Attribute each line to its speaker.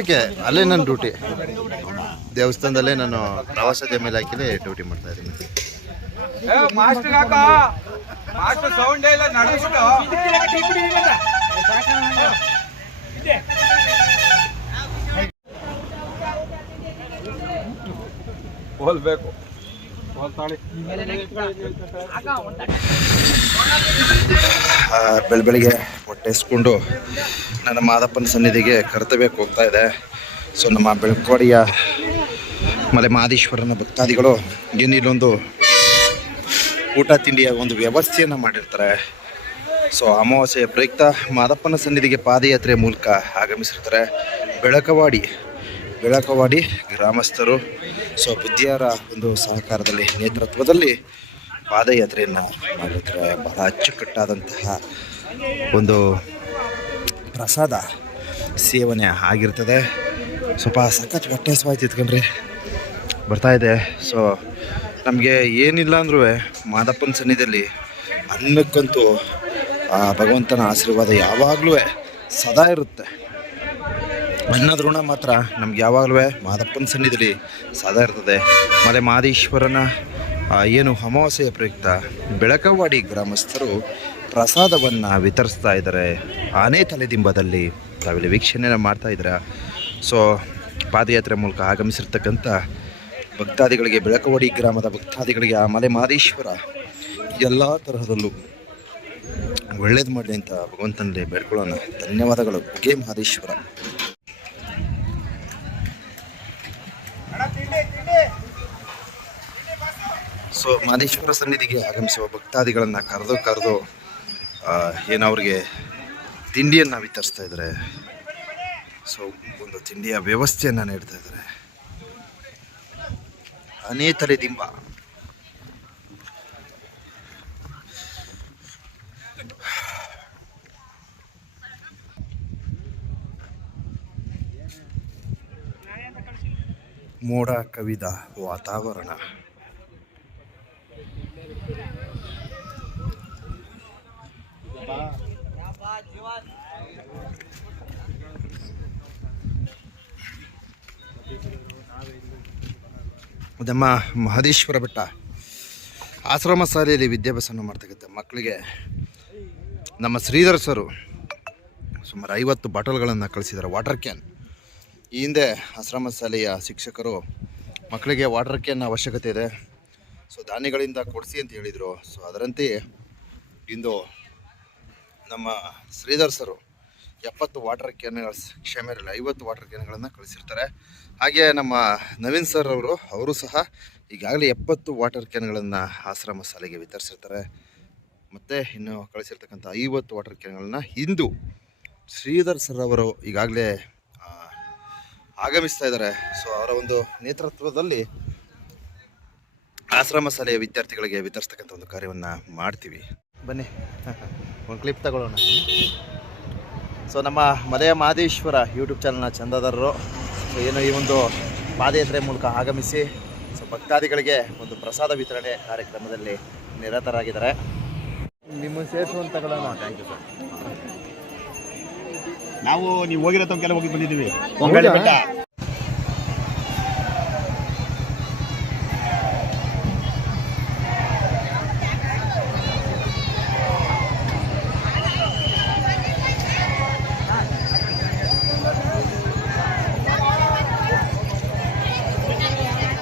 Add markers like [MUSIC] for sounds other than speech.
Speaker 1: ಅಷ್ಟಕ್ಕೆ ಅಲ್ಲೇ ನನ್ನ ಡ್ಯೂಟಿ. ದೇವಸ್ಥಾನದಲ್ಲೇ ನಾನು ಪ್ರವಾಸೋದ್ಯಮ ಇಲಾಖೆಯಲ್ಲಿ ಡ್ಯೂಟಿ ಮಾಡ್ತಾ ಇದ್ದೀನಿ. ಹೋಲ್ಬೇಕು ಬೆಳ ಬೆಳಿಗ್ಗೆ ಹೊಟ್ಟೆ ಎಸ್ಕೊಂಡು ನನ್ನ ಮಾದಪ್ಪನ ಸನ್ನಿಧಿಗೆ ಕರ್ತವ್ಯಕ್ಕೆ ಹೋಗ್ತಾ ಇದೆ. ಸೊ ನಮ್ಮ ಬೆಳಕೋಡಿಯ ಮಲೆ ಮಹದೇಶ್ವರನ ಭಕ್ತಾದಿಗಳು ಏನು ಇಲ್ಲೊಂದು ಊಟ ತಿಂಡಿಯ ಒಂದು ವ್ಯವಸ್ಥೆಯನ್ನು ಮಾಡಿರ್ತಾರೆ. ಸೊ ಅಮಾವಾಸ್ಯೆಯ ಪ್ರಯುಕ್ತ ಮಾದಪ್ಪನ ಸನ್ನಿಧಿಗೆ ಪಾದಯಾತ್ರೆ ಮೂಲಕ ಆಗಮಿಸಿರ್ತಾರೆ. ಬೆಳಕವಾಡಿ ಬೆಳಕವಾಡಿ ಗ್ರಾಮಸ್ಥರು ಸೊ ಬುದ್ಧಿಯರ ಒಂದು ಸಹಕಾರದಲ್ಲಿ, ನೇತೃತ್ವದಲ್ಲಿ ಪಾದಯಾತ್ರೆಯನ್ನು ಮಾಡಿರ್ತಾರೆ. ಬಹಳ ಅಚ್ಚುಕಟ್ಟಾದಂತಹ ಒಂದು ಪ್ರಸಾದ ಸೇವನೆ ಆಗಿರ್ತದೆ. ಸ್ವಲ್ಪ ಸಖತ್ ಹೊಟ್ಟೆ ಕಣ್ರಿ ಬರ್ತಾ ಇದೆ. ಸೊ ನಮಗೆ ಏನಿಲ್ಲ ಅಂದ್ರೂ ಮಾದಪ್ಪನ ಸನ್ನಿಧಿಯಲ್ಲಿ ಅನ್ನಕ್ಕಂತೂ ಆ ಭಗವಂತನ ಆಶೀರ್ವಾದ ಯಾವಾಗಲೂ ಸದಾ ಇರುತ್ತೆ. ಅನ್ನದ ಋಣ ಮಾತ್ರ ನಮ್ಗೆ ಯಾವಾಗಲೂ ಮಾದಪ್ಪನ ಸನ್ನಿಧಿಯಲ್ಲಿ ಸದಾ ಇರ್ತದೆ. ಮಲೆ ಮಹದೇಶ್ವರನ ಆ, ಏನು ಅಮಾವಾಸ್ಯೆಯ ಪ್ರಯುಕ್ತ ಬೆಳಕವಾಡಿ ಗ್ರಾಮಸ್ಥರು ಪ್ರಸಾದವನ್ನು ವಿತರಿಸ್ತಾ ಇದ್ದಾರೆ. ಆನೆ ತಲೆದಿಂಬದಲ್ಲಿ ತಾವಿಲ್ಲಿ ವೀಕ್ಷಣೆಯನ್ನು ಮಾಡ್ತಾ ಇದ್ದೀರಾ. ಸೊ ಪಾದಯಾತ್ರೆ ಮೂಲಕ ಆಗಮಿಸಿರ್ತಕ್ಕಂಥ ಭಕ್ತಾದಿಗಳಿಗೆ, ಬೆಳಕವಾಡಿ ಗ್ರಾಮದ ಭಕ್ತಾದಿಗಳಿಗೆ ಆ ಮಲೆ ಮಹದೇಶ್ವರ ಎಲ್ಲ ತರಹದಲ್ಲೂ ಒಳ್ಳೇದು ಮಾಡಲಿ ಅಂತ ಭಗವಂತನಲ್ಲಿ ಬೇಡ್ಕೊಳ್ಳೋಣ. ಧನ್ಯವಾದಗಳು. ಕೆ. ಮಹದೇಶ್ವರ. ಸೊ ಮಾದೇಶ್ವರ ಸನ್ನಿಧಿಗೆ ಆಗಮಿಸುವ ಭಕ್ತಾದಿಗಳನ್ನು ಕರೆದು ಕರೆದು ಏನು ಅವ್ರಿಗೆ ತಿಂಡಿಯನ್ನು ವಿತರಿಸ್ತಾ ಇದ್ದಾರೆ. ಸೊ ಒಂದು ತಿಂಡಿಯ ವ್ಯವಸ್ಥೆಯನ್ನು ನೀಡ್ತಾ ಇದ್ದಾರೆ. ಅನೇತಲೆ ದಿಂಬ. ಮೋಡ ಕವಿದ ವಾತಾವರಣ. ನಮ್ಮ ಮಹದೇಶ್ವರ ಬೆಟ್ಟ. ಆಶ್ರಮ ಶಾಲೆಯಲ್ಲಿ ವಿದ್ಯಾಭ್ಯಾಸವನ್ನು ಮಾಡ್ತಕ್ಕಂಥ ಮಕ್ಕಳಿಗೆ ನಮ್ಮ ಶ್ರೀಧರ್ ಸರು ಸುಮಾರು ಐವತ್ತು ಬಾಟಲ್ಗಳನ್ನು ಕಳಿಸಿದ್ದಾರೆ ವಾಟರ್ ಕ್ಯಾನ್ ಈ ಹಿಂದೆ ಆಶ್ರಮ ಶಾಲೆಯ ಶಿಕ್ಷಕರು ಮಕ್ಕಳಿಗೆ ವಾಟರ್ ಕ್ಯಾನ್ ಅವಶ್ಯಕತೆ ಇದೆ. ಸೊ ಧಾನ್ಯಗಳಿಂದ ಕೊಡಿಸಿ ಅಂತ ಹೇಳಿದರು. ಸೊ ಅದರಂತೆ ಇಂದು ನಮ್ಮ ಶ್ರೀಧರ್ ಸರು ಎಪ್ಪತ್ತು ವಾಟರ್ ಕ್ಯಾನ್ಗಳ ಕ್ಷಮೆ ಇರಲಿಲ್ಲ ಐವತ್ತು ವಾಟರ್ ಕ್ಯಾನ್ಗಳನ್ನು ಕಳಿಸಿರ್ತಾರೆ. ಹಾಗೆ ನಮ್ಮ ನವೀನ್ ಸರ್ ಅವರು ಅವರು ಸಹ ಈಗಾಗಲೇ ಎಪ್ಪತ್ತು ವಾಟರ್ ಕ್ಯಾನ್ಗಳನ್ನು ಆಶ್ರಮ ಶಾಲೆಗೆ ವಿತರಿಸಿರ್ತಾರೆ. ಮತ್ತು ಇನ್ನು ಕಳಿಸಿರ್ತಕ್ಕಂಥ ಐವತ್ತು ವಾಟರ್ ಕ್ಯಾನ್ಗಳನ್ನು ಇಂದು ಶ್ರೀಧರ್ ಸರ್ ಅವರು ಈಗಾಗಲೇ ಆಗಮಿಸ್ತಾ ಇದ್ದಾರೆ. ಸೊ ಅವರ ಒಂದು ನೇತೃತ್ವದಲ್ಲಿ ಆಶ್ರಮ ಶಾಲೆಯ ವಿದ್ಯಾರ್ಥಿಗಳಿಗೆ ವಿತರಿಸ್ತಕ್ಕಂಥ ಒಂದು ಕಾರ್ಯವನ್ನು ಮಾಡ್ತೀವಿ. ಬನ್ನಿ. [LAUGHS] ಒಂದು ಕ್ಲಿಪ್ ತಗೊಳ್ಳೋಣ. ಸೊ ನಮ್ಮ ಮಲೆಯ ಮಹದೇಶ್ವರ ಯೂಟ್ಯೂಬ್ ಚಾನಲ್ನ ಚಂದದಾರರು ಸೊ ಏನು ಈ ಒಂದು ಪಾದಯಾತ್ರೆ ಮೂಲಕ ಆಗಮಿಸಿ ಸೊ ಭಕ್ತಾದಿಗಳಿಗೆ ಒಂದು ಪ್ರಸಾದ ವಿತರಣೆ ಕಾರ್ಯಕ್ರಮದಲ್ಲಿ ನಿರತರಾಗಿದ್ದಾರೆ. ನಿಮ್ಮ ಸೇರಿಸುವಂತ ಥ್ಯಾಂಕ್ ಯು ಸರ್ ನಾವು ನೀವು ಹೋಗಿರೋ ತನಕ ಹೋಗಿ ಬಂದಿದ್ದೀವಿ. ಬೆಟ್ಟ.